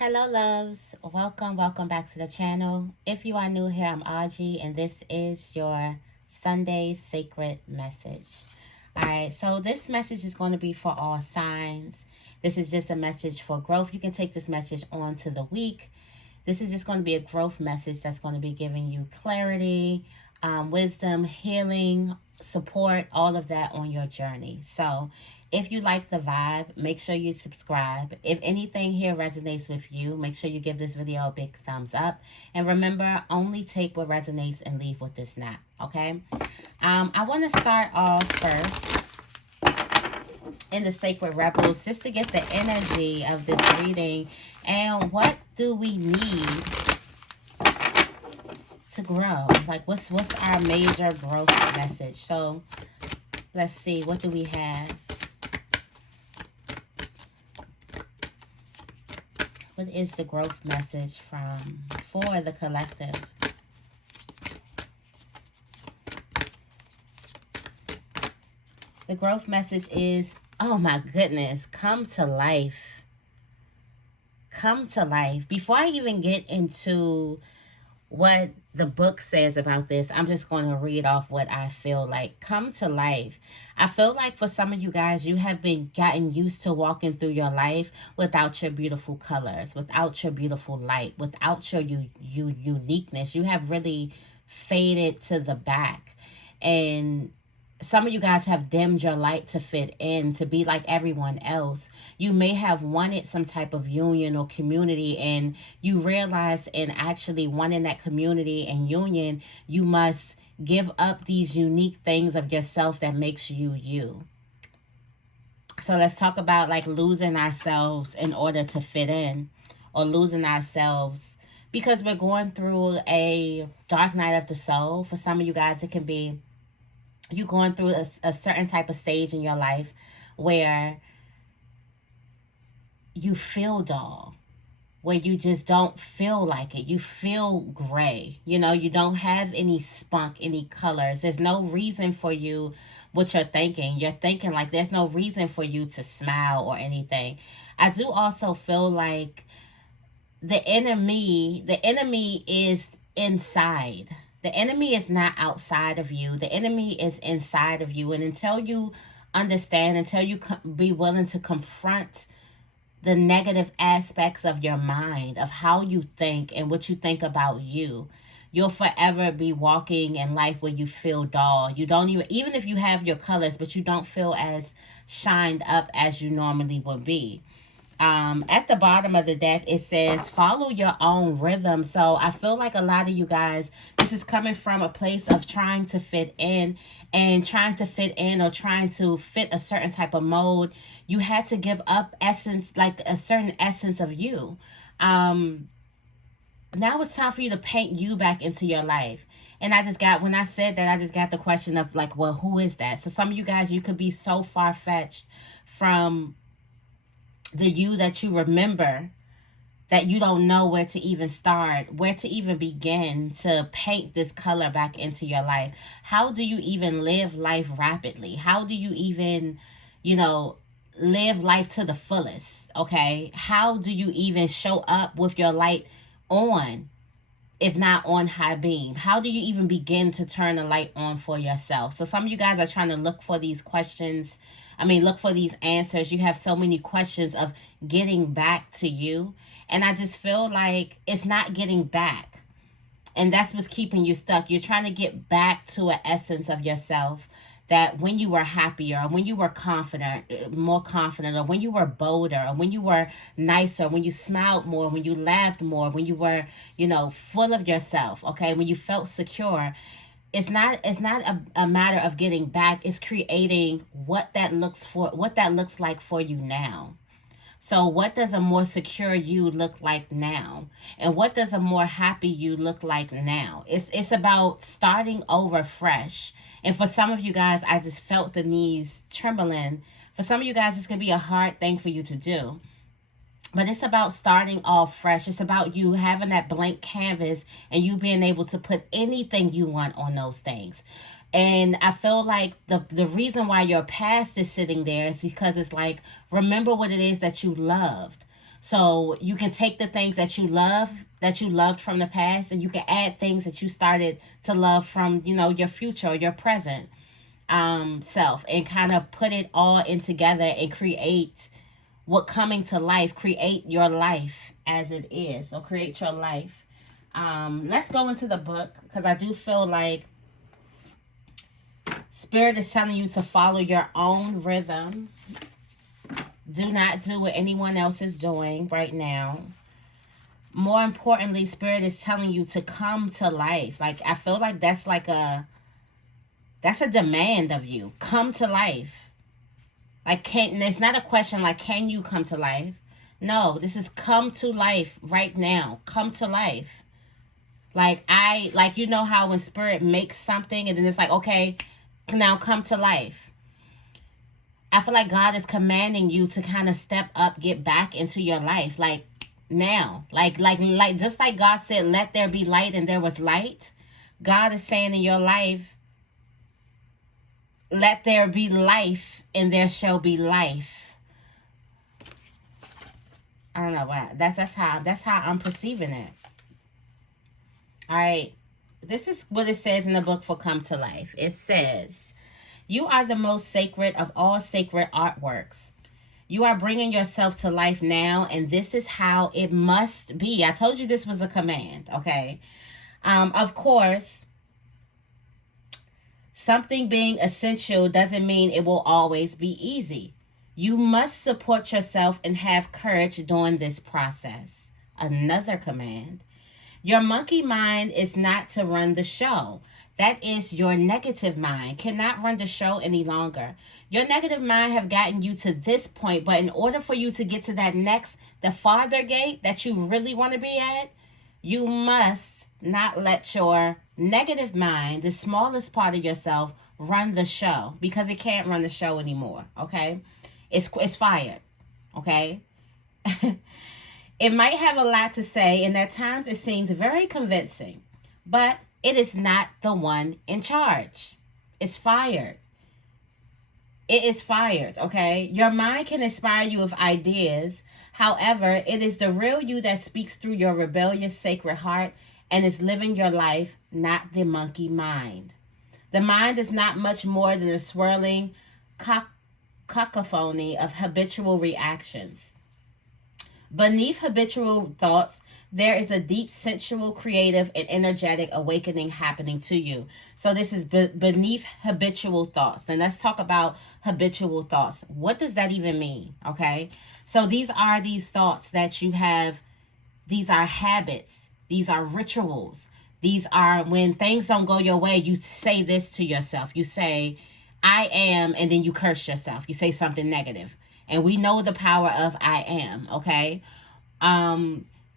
Hello, loves. Welcome back to the channel. If you are new here, I'm Auji, and this is your Sunday Sacred Message. All right, so this message is going to be for all signs. This is just a message for growth. You can take this message on to the week. This is just going to be a growth message that's going to be giving you clarity, wisdom, healing, support, all of that on your journey. So if you like the vibe, make sure you subscribe. If anything here resonates with you, make sure you give this video a big thumbs up. And remember, only take what resonates and leave what does not, okay? I want to start off first in the Sacred Rebels just to get the energy of this reading. And what do we need to grow? Like, what's our major growth message? So let's see, what do we have? What is the growth message for the collective? The growth message is, oh my goodness, come to life. Come to life. Before I even get into what the book says about this, I'm just going to read off what I feel like. Come to life. I feel like for some of you guys, you have been gotten used to walking through your life without your beautiful colors, without your beautiful light, without your uniqueness. You have really faded to the back. And some of you guys have dimmed your light to fit in, to be like everyone else. You may have wanted some type of union or community, and you realize in actually wanting that community and union, you must give up these unique things of yourself that makes you you. So let's talk about like losing ourselves in order to fit in, or losing ourselves because we're going through a dark night of the soul. For some of you guys, it can be you going through a certain type of stage in your life where you feel dull, where you just don't feel like it. You feel gray. You know, you don't have any spunk, any colors. There's no reason for you, what you're thinking. You're thinking like there's no reason for you to smile or anything. I do also feel like the enemy is inside. The enemy is not outside of you. The enemy is inside of you. And until you understand, until you be willing to confront the negative aspects of your mind, of how you think and what you think about you, you'll forever be walking in life where you feel dull. You don't even if you have your colors, but you don't feel as shined up as you normally would be. At the bottom of the deck, it says follow your own rhythm. So I feel like a lot of you guys, this is coming from a place of trying to fit in, and trying to fit in or trying to fit a certain type of mode. You had to give up essence, like a certain essence of you. Now it's time for you to paint you back into your life. And when I said that, I just got the question of like, well, who is that? So some of you guys, you could be so far-fetched from the you that you remember that you don't know where to even start, where to even begin to paint this color back into your life. How do you even live life rapidly? How do you even, live life to the fullest? Okay. How do you even show up with your light on, if not on high beam? How do you even begin to turn the light on for yourself? So some of you guys are trying to look for these questions. Look for these answers. You have so many questions of getting back to you. And I just feel like it's not getting back. And that's what's keeping you stuck. You're trying to get back to an essence of yourself that when you were happier, or when you were confident, more confident, or when you were bolder, or when you were nicer, when you smiled more, when you laughed more, when you were, full of yourself, okay, when you felt secure. It's not a matter of getting back. It's creating what that looks like for you now. So what does a more secure you look like now? And what does a more happy you look like now? It's about starting over fresh. And for some of you guys, I just felt the knees trembling. For some of you guys, it's going to be a hard thing for you to do. But it's about starting off fresh. It's about you having that blank canvas and you being able to put anything you want on those things. And I feel like the reason why your past is sitting there is because it's like, remember what it is that you loved. So you can take the things that you love, that you loved from the past, and you can add things that you started to love from, your future or your present self, and kind of put it all in together and create what coming to life, create your life as it is. So create your life. Let's go into the book, because I do feel like Spirit is telling you to follow your own rhythm. Do not do what anyone else is doing right now. More importantly, Spirit is telling you to come to life. Like, I feel like that's a demand of you. Come to life. Like, it's not a question like, can you come to life? No, this is come to life right now. Come to life. Like, you know how when Spirit makes something and then it's like, okay, now come to life. I feel like God is commanding you to kind of step up, get back into your life. Like, now. Like, just like God said, let there be light, and there was light. God is saying in your life, let there be life, and there shall be life. I don't know why. That's how I'm perceiving it. All right. This is what it says in the book for Come to Life. It says, you are the most sacred of all sacred artworks. You are bringing yourself to life now, and this is how it must be. I told you this was a command, okay? Of course, something being essential doesn't mean it will always be easy. You must support yourself and have courage during this process. Another command. Your monkey mind is not to run the show. That is, your negative mind cannot run the show any longer. Your negative mind have gotten you to this point, but in order for you to get to the farther gate that you really want to be at, you must not let your negative mind, the smallest part of yourself, run the show, because it can't run the show anymore, okay? It's fired, okay? It might have a lot to say, and at times it seems very convincing, but it is not the one in charge. It's fired. It is fired, okay? Your mind can inspire you with ideas. However, it is the real you that speaks through your rebellious sacred heart and is living your life, not the monkey mind. The mind is not much more than a swirling cacophony of habitual reactions. Beneath habitual thoughts, there is a deep sensual, creative, and energetic awakening happening to you. So this is beneath habitual thoughts. Then let's talk about habitual thoughts. What does that even mean? Okay. So these are these thoughts that you have. These are habits. These are rituals. These are when things don't go your way, you say this to yourself. You say, I am, and then you curse yourself. You say something negative. And we know the power of I am, okay?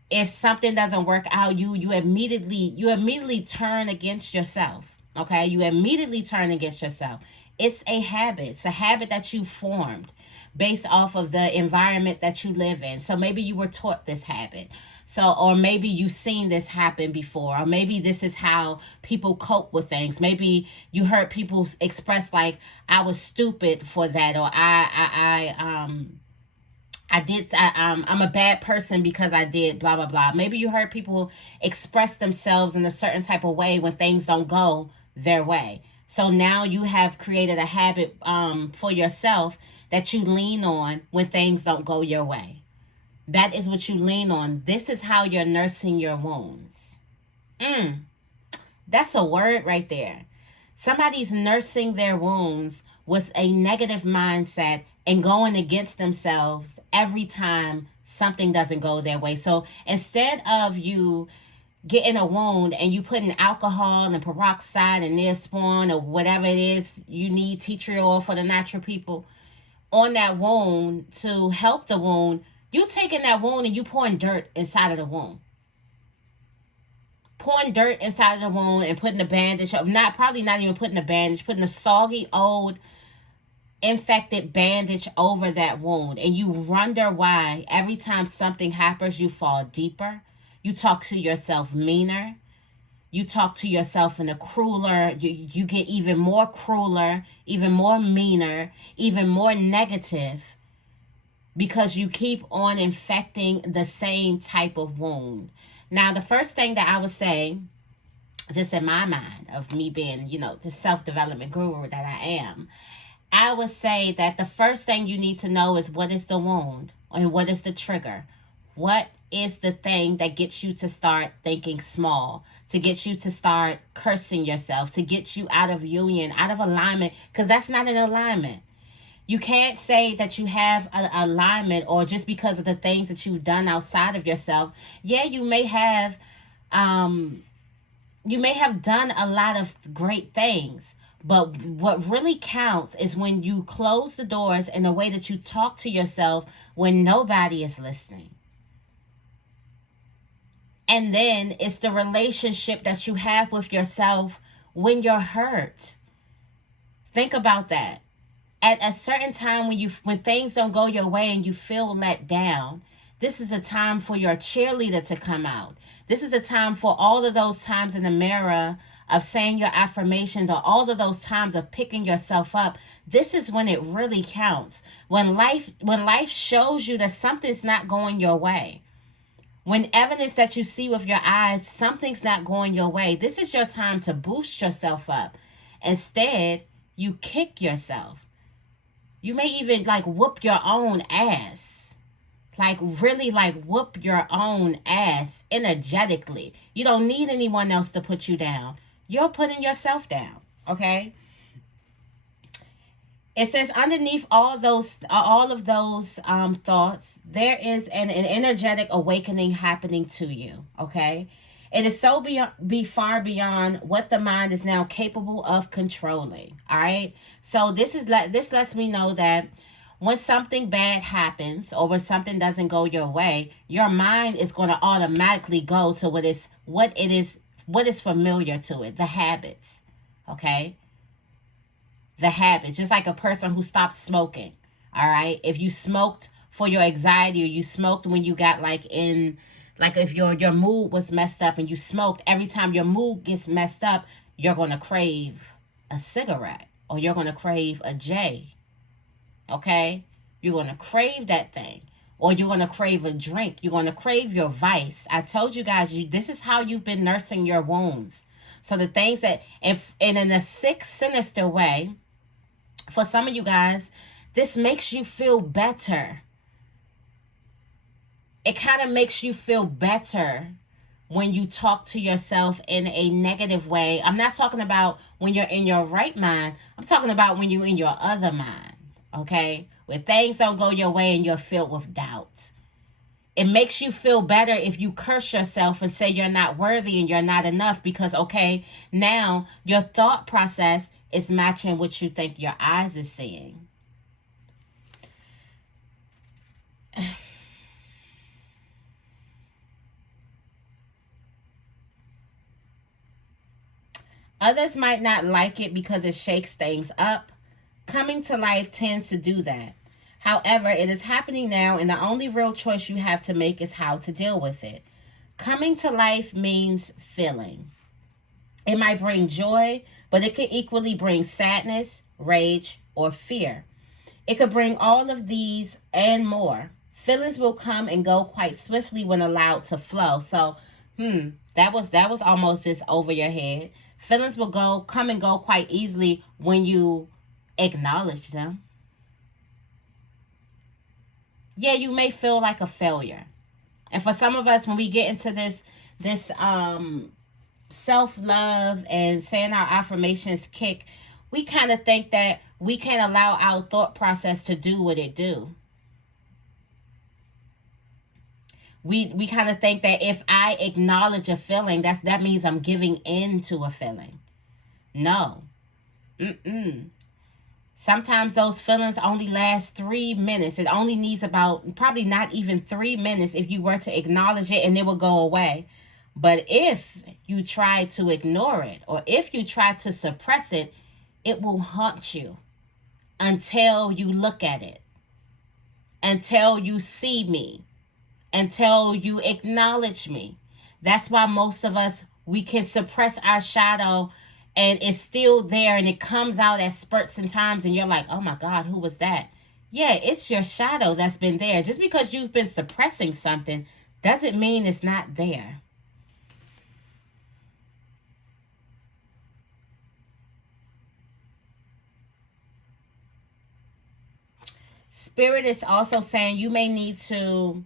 If something doesn't work out, you immediately turn against yourself, okay? You immediately turn against yourself. It's a habit. It's a habit that you formed based off of the environment that you live in. So maybe you were taught this habit. So, or maybe you've seen this happen before, or maybe this is how people cope with things. Maybe you heard people express like, I was stupid for that, or I'm a bad person because I did blah, blah, blah. Maybe you heard people express themselves in a certain type of way when things don't go their way. So now you have created a habit for yourself that you lean on when things don't go your way. That is what you lean on. This is how you're nursing your wounds. That's a word right there. Somebody's nursing their wounds with a negative mindset and going against themselves every time something doesn't go their way. So instead of you getting a wound and you putting alcohol and peroxide and Neosporin or whatever it is you need, tea tree oil for the natural people, on that wound to help the wound, you taking that wound and you pouring dirt inside of the wound. Pouring dirt inside of the wound and putting a bandage up. Probably not even putting a bandage, putting a soggy, old, infected bandage over that wound. And you wonder why every time something happens, you fall deeper. You talk to yourself meaner. You talk to yourself in a crueler, you get even more crueler, even more meaner, even more negative. because you keep on infecting the same type of wound. Now, the first thing that I would say, just in my mind, of me being, the self development guru that I am, I would say that the first thing you need to know is what is the wound and what is the trigger. What is the thing that gets you to start thinking small, to get you to start cursing yourself, to get you out of union, out of alignment, because that's not an alignment. You can't say that you have an alignment, or just because of the things that you've done outside of yourself. Yeah, you may have done a lot of great things, but what really counts is when you close the doors in a way that you talk to yourself when nobody is listening. And then it's the relationship that you have with yourself when you're hurt. Think about that. At a certain time when things don't go your way and you feel let down, this is a time for your cheerleader to come out. This is a time for all of those times in the mirror of saying your affirmations, or all of those times of picking yourself up. This is when it really counts. When life shows you that something's not going your way. When evidence that you see with your eyes, something's not going your way. This is your time to boost yourself up. Instead, you kick yourself. You may even whoop your own ass. Really whoop your own ass energetically. You don't need anyone else to put you down. You're putting yourself down, okay? It says underneath all of those thoughts, there is an energetic awakening happening to you, okay? It is so be far beyond what the mind is now capable of controlling, all right? So this lets me know that when something bad happens, or when something doesn't go your way, your mind is going to automatically go to what is familiar to it, the habits, okay? The habits, just like a person who stops smoking, all right? If you smoked for your anxiety, or you smoked when you got if your mood was messed up and you smoked, every time your mood gets messed up, you're going to crave a cigarette, or you're going to crave a J, okay? You're going to crave that thing, or you're going to crave a drink. You're going to crave your vice. I told you guys, this is how you've been nursing your wounds. So the things that, and in a sick, sinister way, for some of you guys, this makes you feel better. It kind of makes you feel better when you talk to yourself in a negative way. I'm not talking about when you're in your right mind. I'm talking about when you're in your other mind, okay? When things don't go your way and you're filled with doubt. It makes you feel better if you curse yourself and say you're not worthy and you're not enough, because, okay, now your thought process is matching what you think your eyes is seeing. Others might not like it because it shakes things up. Coming to life tends to do that. However, it is happening now, and the only real choice you have to make is how to deal with it. Coming to life means feeling. It might bring joy, but it could equally bring sadness, rage, or fear. It could bring all of these and more. Feelings will come and go quite swiftly when allowed to flow. So, that was almost just over your head. Feelings will come and go quite easily when you acknowledge them. Yeah, you may feel like a failure. And for some of us, when we get into this self-love and saying our affirmations kick, we kind of think that we can't allow our thought process to do what it do. We kind of think that if I acknowledge a feeling, that means I'm giving in to a feeling. No. Sometimes those feelings only last 3 minutes. It only needs about, probably not even 3 minutes if you were to acknowledge it, and it will go away. But if you try to ignore it, or if you try to suppress it, it will haunt you until you look at it, until you see me, until you acknowledge me. That's why most of us, we can suppress our shadow and it's still there, and it comes out at spurts and times, and you're like, oh my God, who was that? Yeah, it's your shadow that's been there. Just because you've been suppressing something doesn't mean it's not there. Spirit is also saying you may need to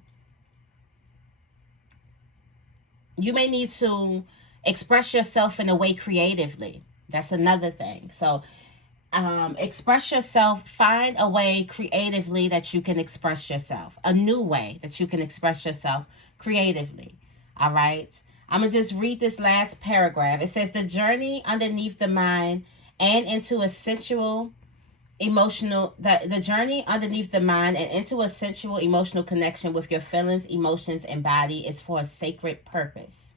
express yourself in a way creatively. That's another thing. So express yourself. Find a way creatively that you can express yourself. A new way that you can express yourself creatively. All right. I'm going to just read this last paragraph. It says, the journey underneath the mind and into a sensual the journey underneath the mind and into a sensual emotional connection with your feelings, emotions, and body is for a sacred purpose.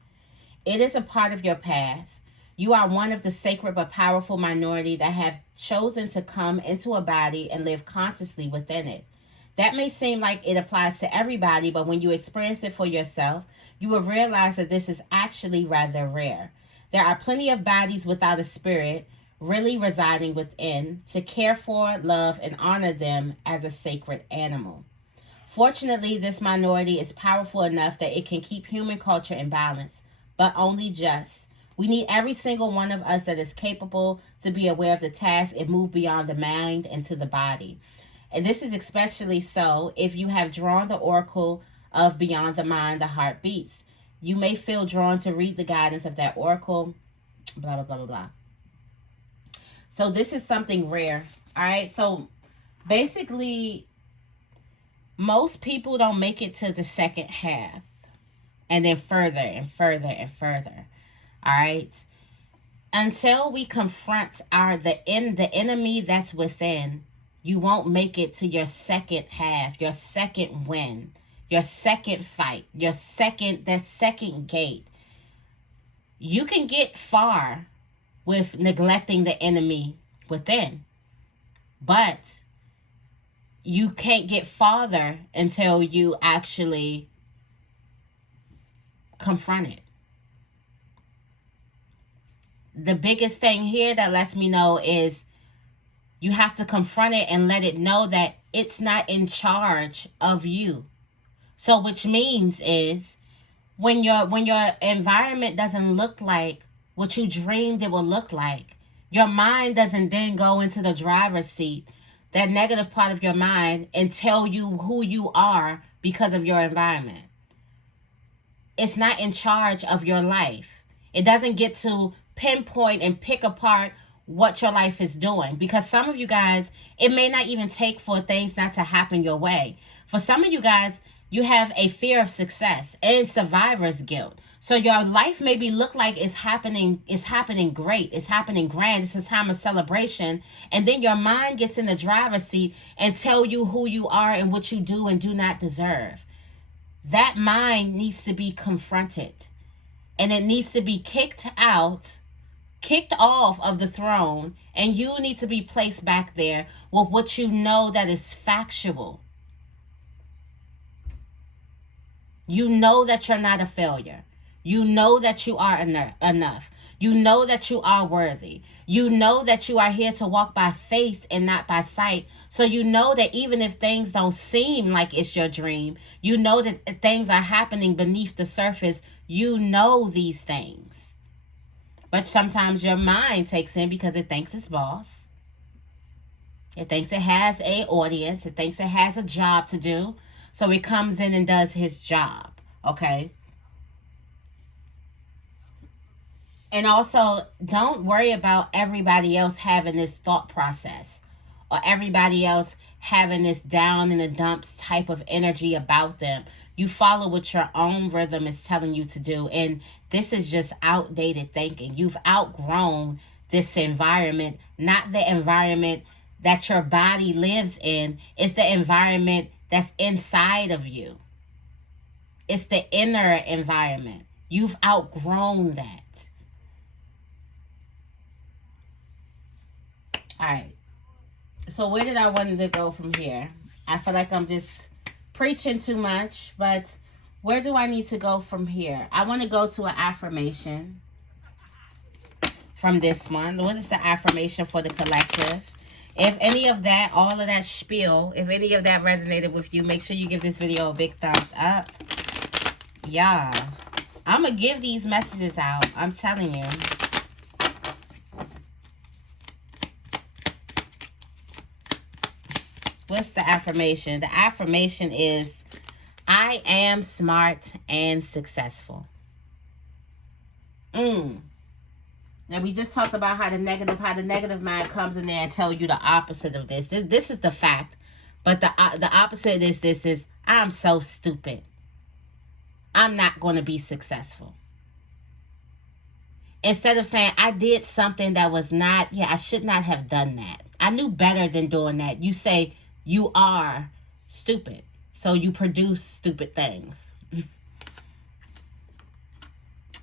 It is a part of your path. You are one of the sacred but powerful minority that have chosen to come into a body and live consciously within it. That may seem like it applies to everybody, but when you experience it for yourself, you will realize that this is actually rather rare. There are plenty of bodies without a spirit really residing within to care for, love, and honor them as a sacred animal. Fortunately, this minority is powerful enough that it can keep human culture in balance, but only just. We need every single one of us that is capable to be aware of the task and move beyond the mind into the body. And this is especially so if you have drawn the oracle of Beyond the Mind, the Heart Beats. You may feel drawn to read the guidance of that oracle, blah, blah, blah, blah, blah. So this is something rare. All right. So basically, most people don't make it to the second half. And then further and further and further. All right. Until we confront the enemy that's within, you won't make it to your second half, your second win, your second fight, that second gate. You can get far with neglecting the enemy within, but you can't get farther until you actually confront it. The biggest thing here that lets me know is you have to confront it and let it know that it's not in charge of you. So which means is when your environment doesn't look like what you dreamed it will look like, your mind doesn't then go into the driver's seat, that negative part of your mind, and tell you who you are because of your environment. It's not in charge of your life. It doesn't get to pinpoint and pick apart what your life is doing. Because some of you guys, it may not even take for things not to happen your way. For some of you guys, you have a fear of success and survivor's guilt. So your life maybe look like it's happening great, it's happening grand, it's a time of celebration, and then your mind gets in the driver's seat and tell you who you are and what you do and do not deserve. That mind needs to be confronted, and it needs to be kicked off of the throne, and you need to be placed back there with what you know that is factual. You know that you're not a failure. You know that you are enough. You know that you are worthy. You know that you are here to walk by faith and not by sight. So you know that even if things don't seem like it's your dream, you know that things are happening beneath the surface. You know these things. But sometimes your mind takes in because it thinks it's boss. It thinks it has an audience. It thinks it has a job to do. So it comes in and does his job. Okay? And also, don't worry about everybody else having this thought process or everybody else having this down in the dumps type of energy about them. You follow what your own rhythm is telling you to do. And this is just outdated thinking. You've outgrown this environment, not the environment that your body lives in. It's the environment that's inside of you. It's the inner environment. You've outgrown that. All right. So where did I want to go from here? I feel like I'm just preaching too much, but where do I need to go from here? I want to go to an affirmation from this one. What is the affirmation for the collective? If any of that, all of that spiel, if any of that resonated with you, make sure you give this video a big thumbs up. Yeah. I'm going to give these messages out. I'm telling you. What's the affirmation? The affirmation is, I am smart and successful. Now, we just talked about how the negative mind comes in there and tell you the opposite of this. This is the fact. But the opposite is this is, I'm so stupid. I'm not going to be successful. Instead of saying, I did something that was not, I should not have done that. I knew better than doing that. You say, you are stupid. So you produce stupid things.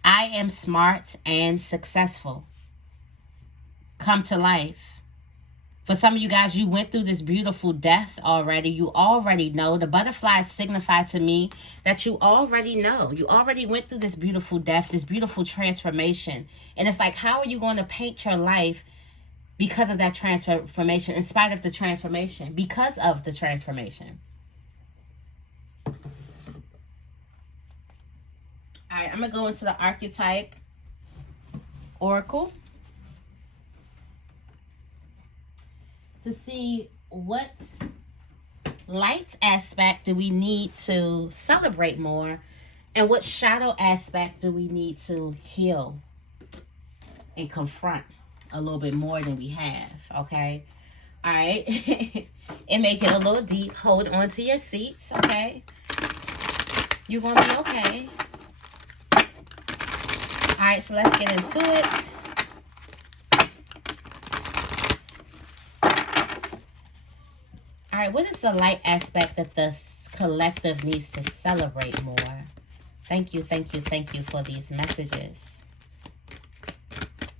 I am smart and successful. Come to life. For some of you guys, you went through this beautiful death already. You already know. The butterflies signify to me that you already know. You already went through this beautiful death, this beautiful transformation. And it's like, how are you going to paint your life because of that transformation, in spite of the transformation, because of the transformation? All right, I'm going to go into the archetype oracle to see what light aspect do we need to celebrate more, and what shadow aspect do we need to heal and confront a little bit more than we have, okay? All right. It may get a little deep. Hold on to your seats, okay? You're going to be okay. All right, so let's get into it. All right, what is the light aspect that the collective needs to celebrate more? Thank you for these messages.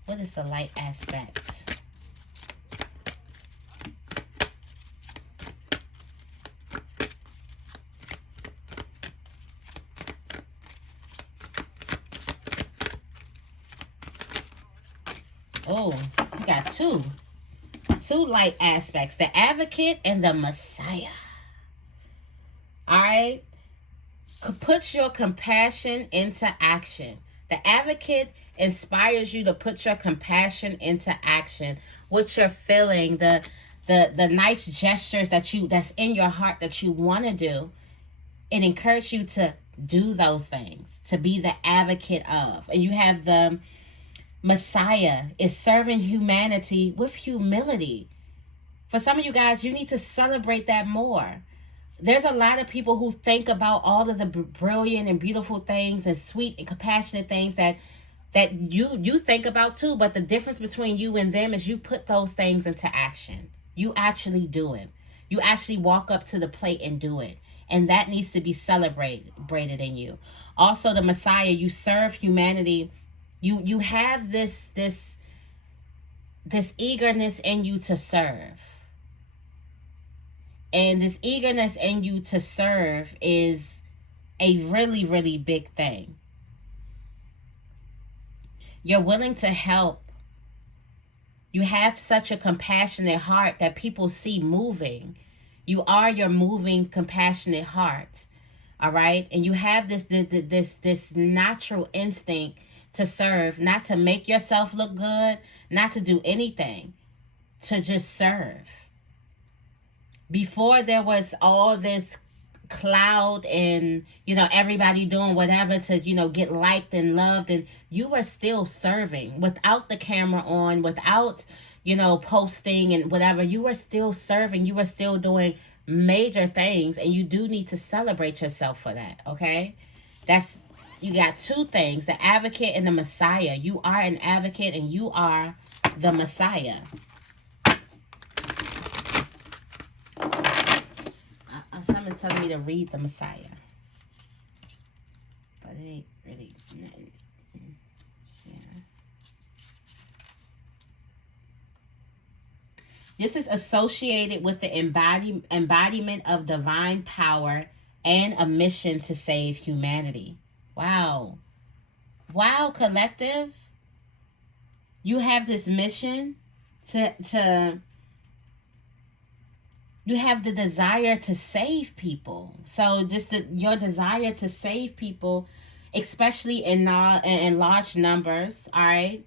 What is the light aspect? Oh, you got two light aspects, the advocate and the messiah. All right, put your compassion into action. The advocate inspires you to put your compassion into action. What you're feeling, the nice gestures that's in your heart that you want to do, it encourages you to do those things, to be the advocate of. And you have the Messiah, is serving humanity with humility. For some of you guys, you need to celebrate that more. There's a lot of people who think about all of the brilliant and beautiful things and sweet and compassionate things that you think about too, but the difference between you and them is you put those things into action. You actually do it. You actually walk up to the plate and do it. And that needs to be celebrated in you. Also, the Messiah, you serve humanity. You have this eagerness in you to serve. And this eagerness in you to serve is a really, really big thing. You're willing to help. You have such a compassionate heart that people see moving. You are your moving, compassionate heart. All right? And you have this natural instinct to serve, not to make yourself look good, not to do anything, to just serve. Before there was all this cloud and, everybody doing whatever to, get liked and loved, and you were still serving without the camera on, without, posting and whatever. You were still serving. You were still doing major things, and you do need to celebrate yourself for that, okay? You got two things, the advocate and the Messiah. You are an advocate and you are the Messiah. Someone's telling me to read the Messiah. But it ain't really. Yeah. This is associated with the embodiment of divine power and a mission to save humanity. Wow. Wow, collective. You have this mission to You have the desire to save people. So just your desire to save people, especially in large numbers, all right,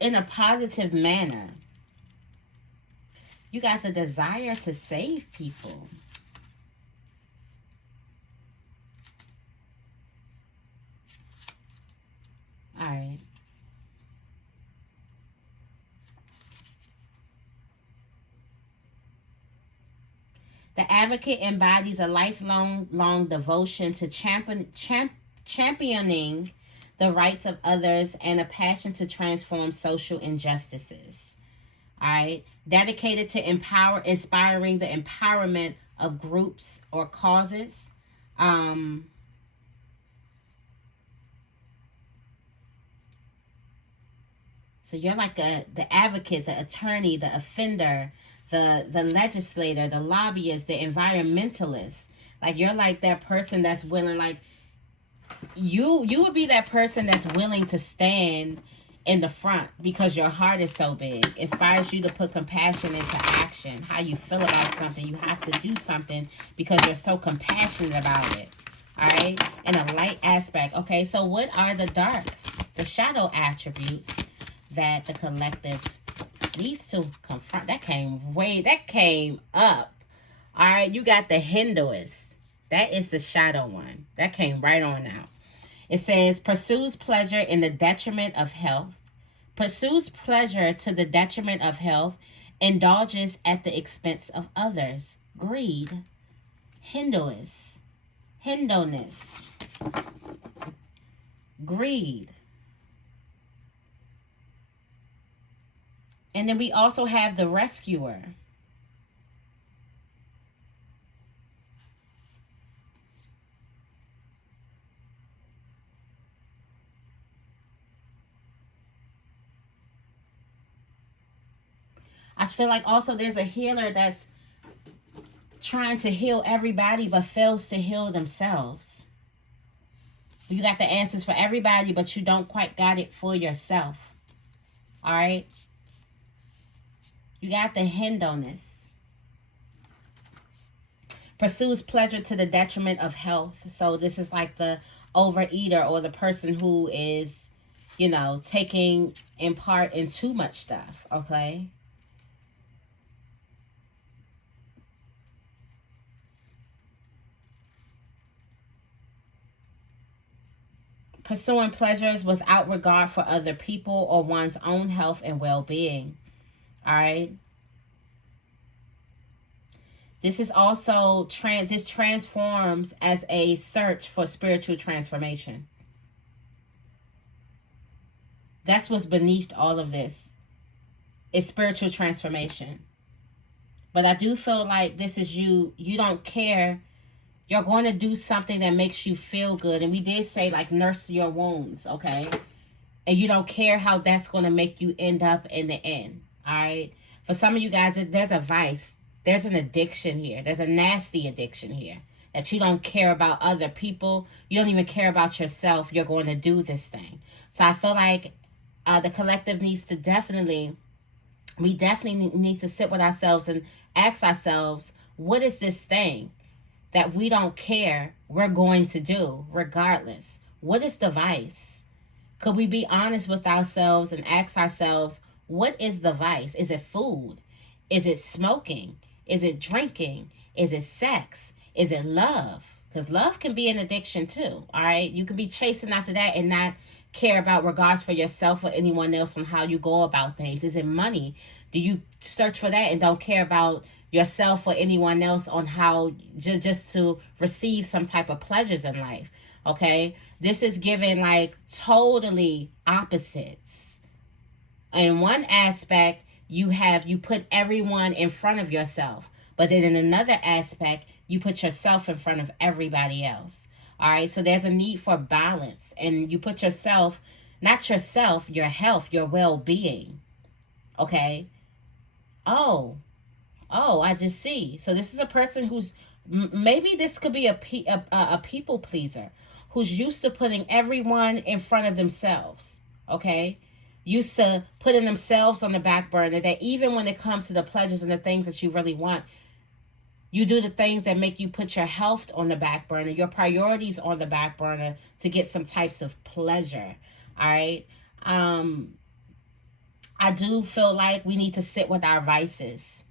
in a positive manner. You got the desire to save people. All right. The advocate embodies a lifelong devotion to championing the rights of others and a passion to transform social injustices. All right, dedicated to inspiring the empowerment of groups or causes. Um, so you're like the advocate, the attorney, the offender, the legislator, the lobbyist, the environmentalist. Like you're like that person that's willing, like you would be that person that's willing to stand in the front because your heart is so big. Inspires you to put compassion into action. How you feel about something, you have to do something because you're so compassionate about it. All right, in a light aspect. Okay, so what are the shadow attributes that the collective needs to confront? That came up. All right, you got the Hinduist. That is the shadow one. That came right on out. It says, pursues pleasure in the detriment of health. Pursues pleasure to the detriment of health. Indulges at the expense of others. Greed. Hinduist. Hindoness. Greed. And then we also have the rescuer. I feel like also there's a healer that's trying to heal everybody but fails to heal themselves. You got the answers for everybody, but you don't quite got it for yourself. All right? You got the Hindoness. Pursues pleasure to the detriment of health. So this is like the overeater or the person who is, taking in part in too much stuff. Okay? Pursuing pleasures without regard for other people or one's own health and well-being. All right. This is also this transforms as a search for spiritual transformation. That's what's beneath all of this. It's spiritual transformation. But I do feel like this is you don't care. You're going to do something that makes you feel good. And we did say, like, nurse your wounds, okay? And you don't care how that's going to make you end up in the end, all right? For some of you guys, there's a vice. There's an addiction here. There's a nasty addiction here. That you don't care about other people. You don't even care about yourself. You're going to do this thing. So I feel like the collective needs to we definitely need to sit with ourselves and ask ourselves, what is this thing that we don't care we're going to do regardless? What is the vice? Could we be honest with ourselves and ask ourselves, what is the vice? Is it food? Is it smoking? Is it drinking? Is it sex? Is it love? Because love can be an addiction too, all right? You can be chasing after that and not care about regards for yourself or anyone else on how you go about things. Is it money? Do you search for that and don't care about yourself or anyone else on how just to receive some type of pleasures in life? Okay, this is giving like totally opposites. In one aspect, you put everyone in front of yourself, but then in another aspect, you put yourself in front of everybody else. All right, so there's a need for balance, and you put yourself, not yourself, your health, your well-being. Okay. I just see. So this is a person who's, maybe this could be a people pleaser who's used to putting everyone in front of themselves. Okay. used to putting themselves on the back burner, that even when it comes to the pleasures and the things that you really want, you do the things that make you put your health on the back burner, your priorities on the back burner to get some types of pleasure. All right. I do feel like we need to sit with our vices.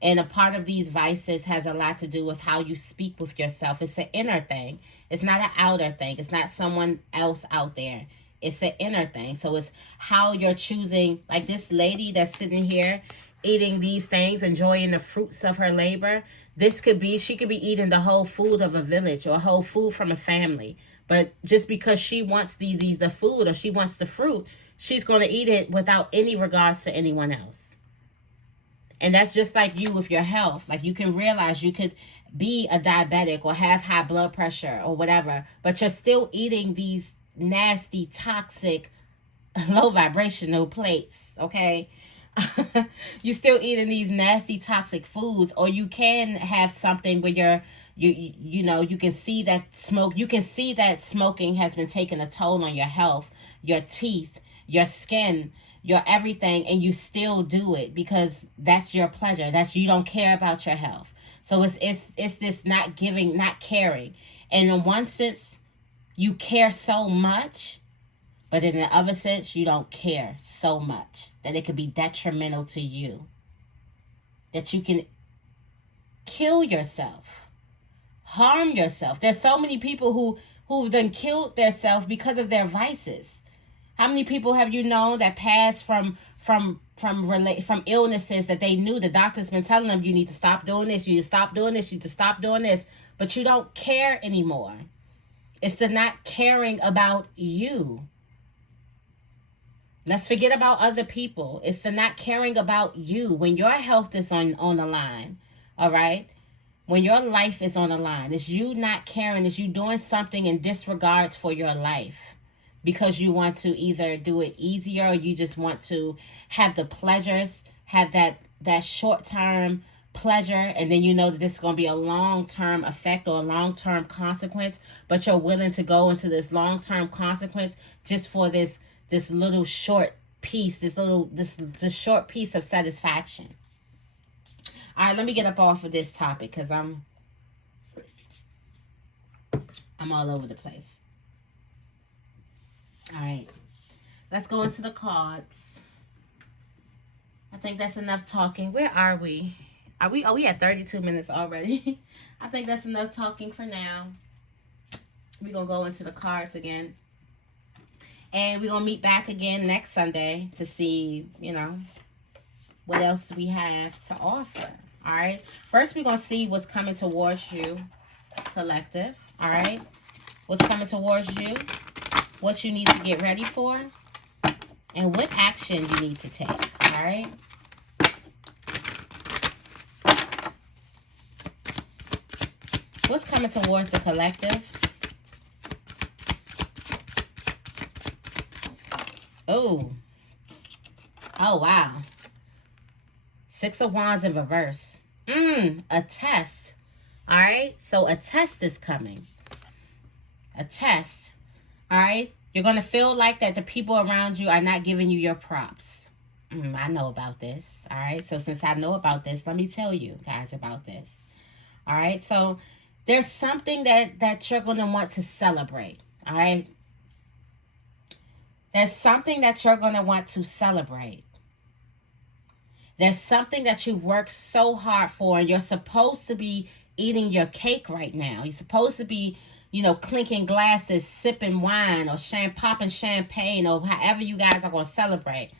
And a part of these vices has a lot to do with how you speak with yourself. It's an inner thing. It's not an outer thing. It's not someone else out there. It's an inner thing. So it's how you're choosing, like this lady that's sitting here eating these things, enjoying the fruits of her labor. This could be, she could be eating the whole food of a village or whole food from a family. But just because she wants the food, or she wants the fruit, she's going to eat it without any regards to anyone else. And that's just like you with your health. Like, you can realize you could be a diabetic or have high blood pressure or whatever, but you're still eating these nasty, toxic, low vibrational plates, okay? You're still eating these nasty, toxic foods. Or you can have something where you can see that smoking has been taking a toll on your health, your teeth, your skin, your everything, and you still do it because that's your pleasure. That's, you don't care about your health. So it's this not giving, not caring. And in one sense, you care so much, but in the other sense, you don't care so much that it could be detrimental to you. That you can kill yourself, harm yourself. There's so many people who've then killed themselves because of their vices. How many people have you known that passed from illnesses that they knew the doctor's been telling them, you need to stop doing this, you need to stop doing this, you need to stop doing this, but you don't care anymore. It's the not caring about you. Let's forget about other people. It's the not caring about you. When your health is on the line, all right? When your life is on the line, it's you not caring. It's you doing something in disregards for your life because you want to either do it easier, or you just want to have the pleasures, have that short-term pleasure, and then you know that this is going to be a long-term effect or a long-term consequence, but you're willing to go into this long-term consequence just for this little short piece, this short piece of satisfaction. All right, let me get up off of this topic because I'm all over the place. All right, let's go into the cards. I think that's enough talking. Where are we? Are we at 32 minutes already? I think that's enough talking for now. We're going to go into the cards again. And we're going to meet back again next Sunday to see, what else we have to offer. All right. First, we're going to see what's coming towards you, collective. All right. What's coming towards you, what you need to get ready for, and what action you need to take. All right. What's coming towards the collective? Oh, wow. 6 of Wands in reverse. A test. All right. So a test is coming. A test. All right. You're going to feel like that the people around you are not giving you your props. I know about this. All right. So since I know about this, let me tell you guys about this. All right. So there's something that you're going to want to celebrate. All right. There's something that you're going to want to celebrate. There's something that you worked so hard for, and you're supposed to be eating your cake right now. You're supposed to be, clinking glasses, sipping wine, or popping champagne, or however you guys are going to celebrate.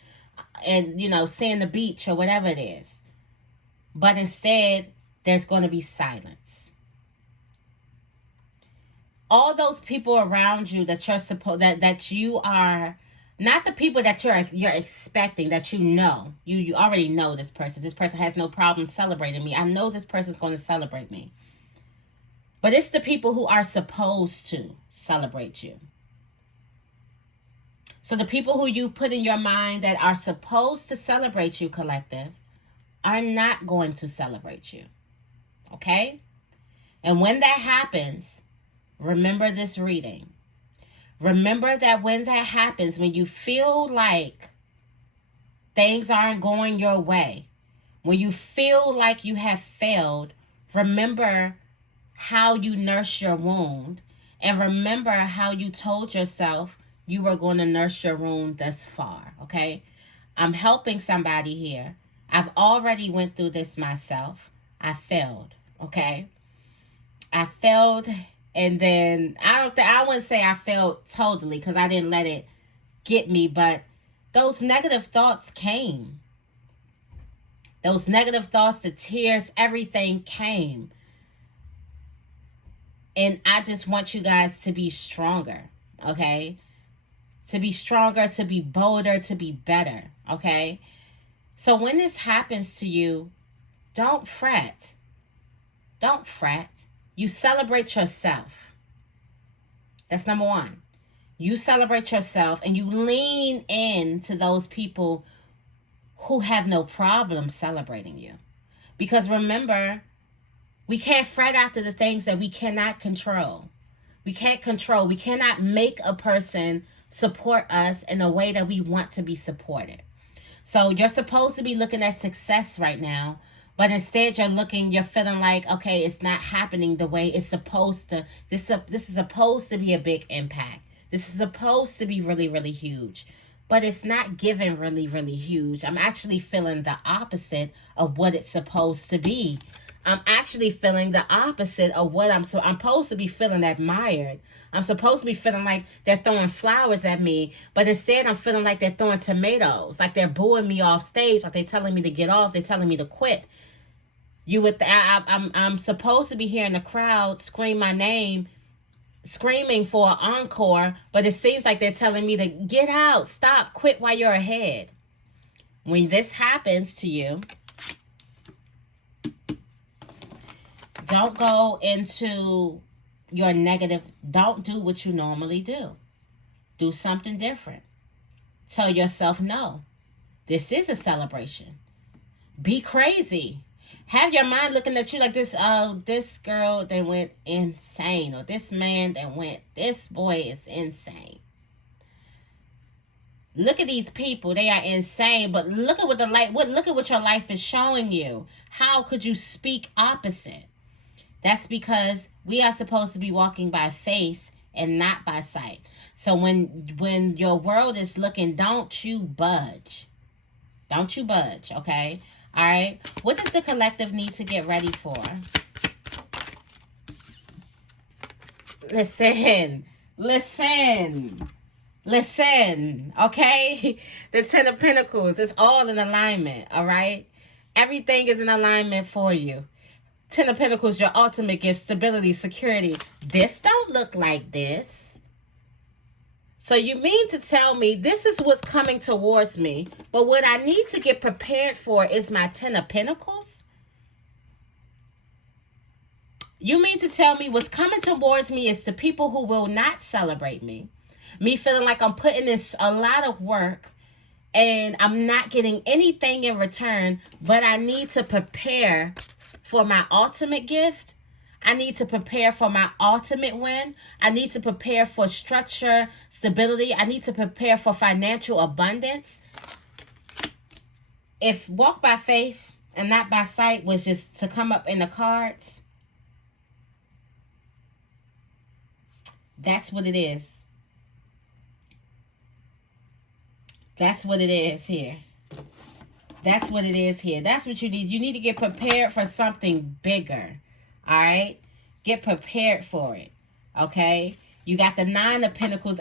And, seeing the beach or whatever it is. But instead, there's going to be silence. All those people around you that you're that you are, not the people that you're expecting, that you already know this person. This person has no problem celebrating me. I know this person's going to celebrate me. But it's the people who are supposed to celebrate you. So the people who you put in your mind that are supposed to celebrate you, collective, are not going to celebrate you. Okay? And when that happens, remember this reading. Remember that when that happens, when you feel like things aren't going your way, when you feel like you have failed, remember how you nurse your wound, and remember how you told yourself you were going to nurse your wound thus far, okay? I'm helping somebody here. I've already went through this myself. I failed, okay? I failed, and then I wouldn't say I failed totally because I didn't let it get me, but those negative thoughts came. Those negative thoughts, the tears, everything came. And I just want you guys to be stronger, okay? To be stronger, to be bolder, to be better, okay? So when this happens to you, don't fret. Don't fret. You celebrate yourself. That's number one. You celebrate yourself and you lean in to those people who have no problem celebrating you. Because remember, we can't fret after the things that we cannot control. We can't control. We cannot make a person support us in a way that we want to be supported. So you're supposed to be looking at success right now, but instead you're feeling like, okay, it's not happening the way it's supposed to. This is supposed to be a big impact. This is supposed to be really, really huge. But it's not given really, really huge. I'm actually feeling the opposite of what it's supposed to be. I'm actually feeling the opposite of what I'm supposed to be feeling admired. I'm supposed to be feeling like they're throwing flowers at me, but instead I'm feeling like they're throwing tomatoes, like they're booing me off stage, like they're telling me to get off, they're telling me to quit. I'm supposed to be hearing the crowd scream my name, screaming for an encore, but it seems like they're telling me to get out, stop, quit while you're ahead. When this happens to you, don't go into your negative. Don't do what you normally do. Do something different. Tell yourself no. This is a celebration. Be crazy. Have your mind looking at you like this. Oh, this girl that went insane, or this man that went. This boy is insane. Look at these people. They are insane. But look at what look at what your life is showing you. How could you speak opposite? That's because we are supposed to be walking by faith and not by sight. So when your world is looking, don't you budge. Don't you budge, okay? All right? What does the collective need to get ready for? Listen, okay? The Ten of Pentacles is all in alignment, all right? Everything is in alignment for you. Ten of Pentacles, your ultimate gift, stability, security. This don't look like this. So you mean to tell me this is what's coming towards me, but what I need to get prepared for is my Ten of Pentacles? You mean to tell me what's coming towards me is the people who will not celebrate me? Me feeling like I'm putting in a lot of work and I'm not getting anything in return, but I need to prepare for my ultimate gift. I need to prepare for my ultimate win. I need to prepare for structure, stability. I need to prepare for financial abundance. If walk by faith and not by sight was just to come up in the cards, that's what it is. That's what it is here. That's what it is here. That's what you need. You need to get prepared for something bigger. All right? Get prepared for it. Okay? You got the Nine of Pentacles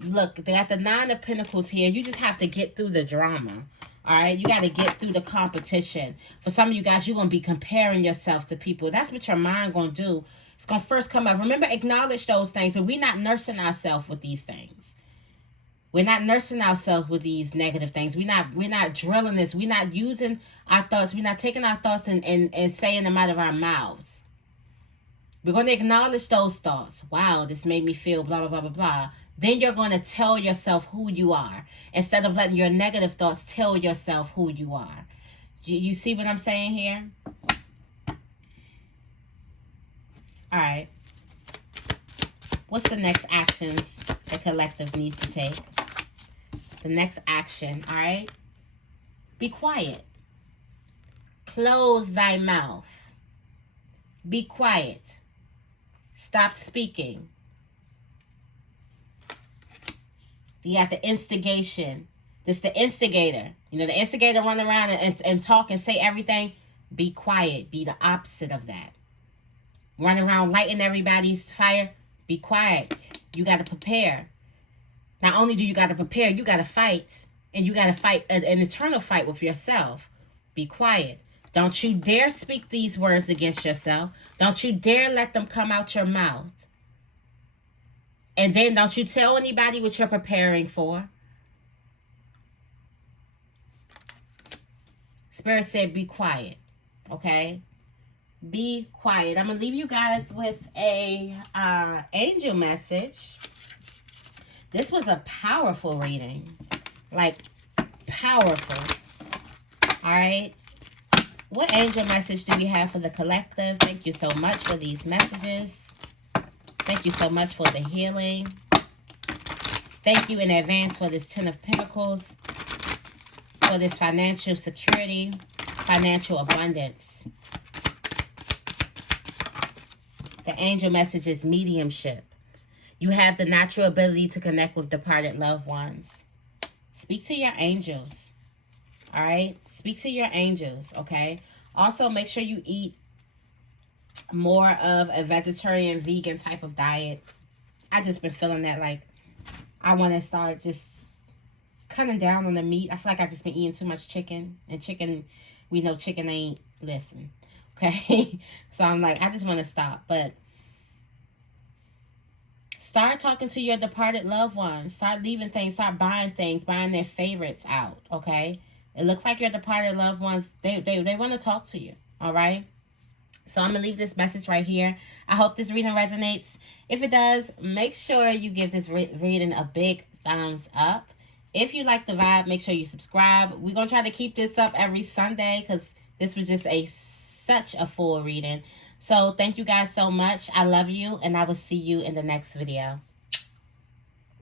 look, they got the Nine of Pentacles here. You just have to get through the drama. All right? You got to get through the competition. For some of you guys, you're going to be comparing yourself to people. That's what your mind going to do. It's going to first come up. Remember, acknowledge those things, but we're not nursing ourselves with these things. We're not nursing ourselves with these negative things. We're not drilling this. We're not using our thoughts. We're not taking our thoughts and saying them out of our mouths. We're going to acknowledge those thoughts. Wow, this made me feel blah, blah, blah, blah, blah. Then you're going to tell yourself who you are instead of letting your negative thoughts tell yourself who you are. You see what I'm saying here? All right. What's the next actions the collective needs to take? The next action, all right? Be quiet. Close thy mouth. Be quiet. Stop speaking. You got the instigation. This the instigator. You know, the instigator run around and talk and say everything. Be quiet. Be the opposite of that. Run around lighting everybody's fire. Be quiet. You got to prepare. Not only do you got to prepare, you got to fight. And you got to fight an eternal fight with yourself. Be quiet. Don't you dare speak these words against yourself. Don't you dare let them come out your mouth. And then don't you tell anybody what you're preparing for. Spirit said be quiet. Okay? Be quiet. I'm going to leave you guys with a angel message. This was a powerful reading. Like, powerful. Alright? What angel message do we have for the collective? Thank you so much for these messages. Thank you so much for the healing. Thank you in advance for this 10 of Pentacles. For this financial security, financial abundance. The angel message is mediumship. You have the natural ability to connect with departed loved ones. Speak to your angels. All right? Speak to your angels, okay? Also, make sure you eat more of a vegetarian, vegan type of diet. I just been feeling that, like, I want to start just cutting down on the meat. I feel like I just been eating too much chicken. And chicken, we know chicken ain't, listen, okay? So I'm like, I just want to stop. But start talking to your departed loved ones. Start leaving things. Start buying things. Buying their favorites out, okay? It looks like your departed loved ones, they want to talk to you, all right? So I'm going to leave this message right here. I hope this reading resonates. If it does, make sure you give this reading a big thumbs up. If you like the vibe, make sure you subscribe. We're going to try to keep this up every Sunday because this was just such a full reading. So thank you guys so much. I love you, and I will see you in the next video.